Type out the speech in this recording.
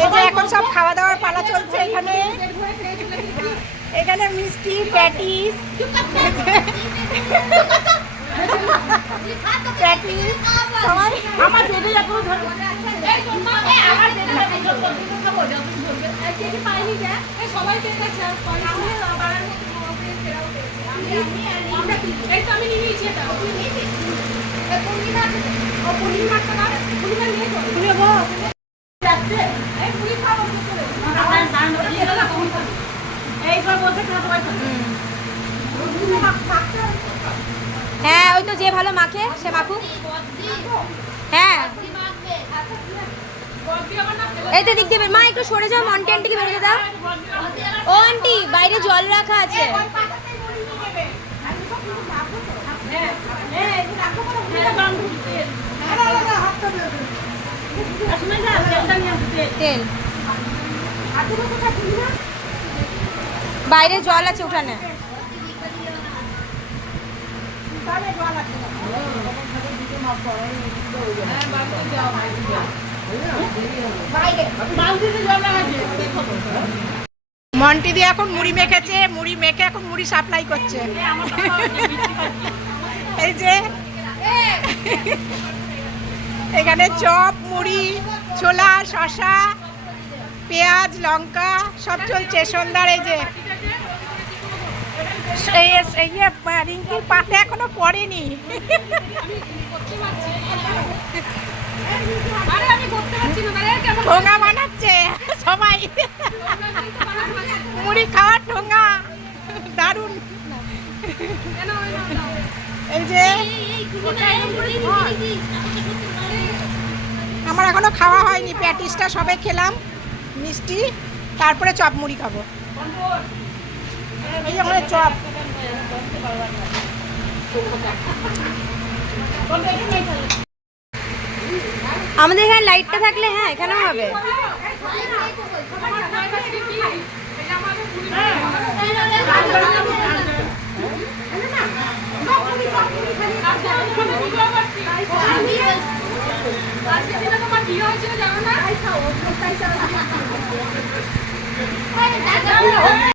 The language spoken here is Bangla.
এই যে এখন সব খাওয়া দাওয়ার পালা চলছে এখানে। এখানে মিষ্টি, প্যাটিস, প্যাটিস সবাই আমার বেঁধে যাবো। হ্যাঁ ওই তো যে ভালো মাখে সে মাখুক। হ্যাঁ এই তো দিক দেবে মা, একটু সরে যাও, মন্টি আন্টিকে বেরোতে দাও। ও আন্টি বাইরে জল রাখা আছে। তেল বাইরে জল আছে উঠানে। মন্টি দিয়ে এখন মুড়ি মেখেছে, মুড়ি মেখে এখন মুড়ি সাপ্লাই করছে। এই যে এখানে চপ, মুড়ি, ছোলা, শসা, পেঁয়াজ, লঙ্কা সব চলছে সন্ধ্যার। এই যে রিঙ্কির পাতে এখনো পড়েনি। ঠোঙা বানাচ্ছে সবাই, মুড়ি খাওয়ার ঠোঙা, দারুণ। এই যে আমার এখনো খাওয়া হয়নি, প্যাটিসটা সবে খেলাম, মিষ্টি, তারপরে চপ মুড়ি খাবো। এই যে আমাদের চপ। আমাদের এখানে লাইটটা থাকলে হ্যাঁ এখানেও হবে। জানো না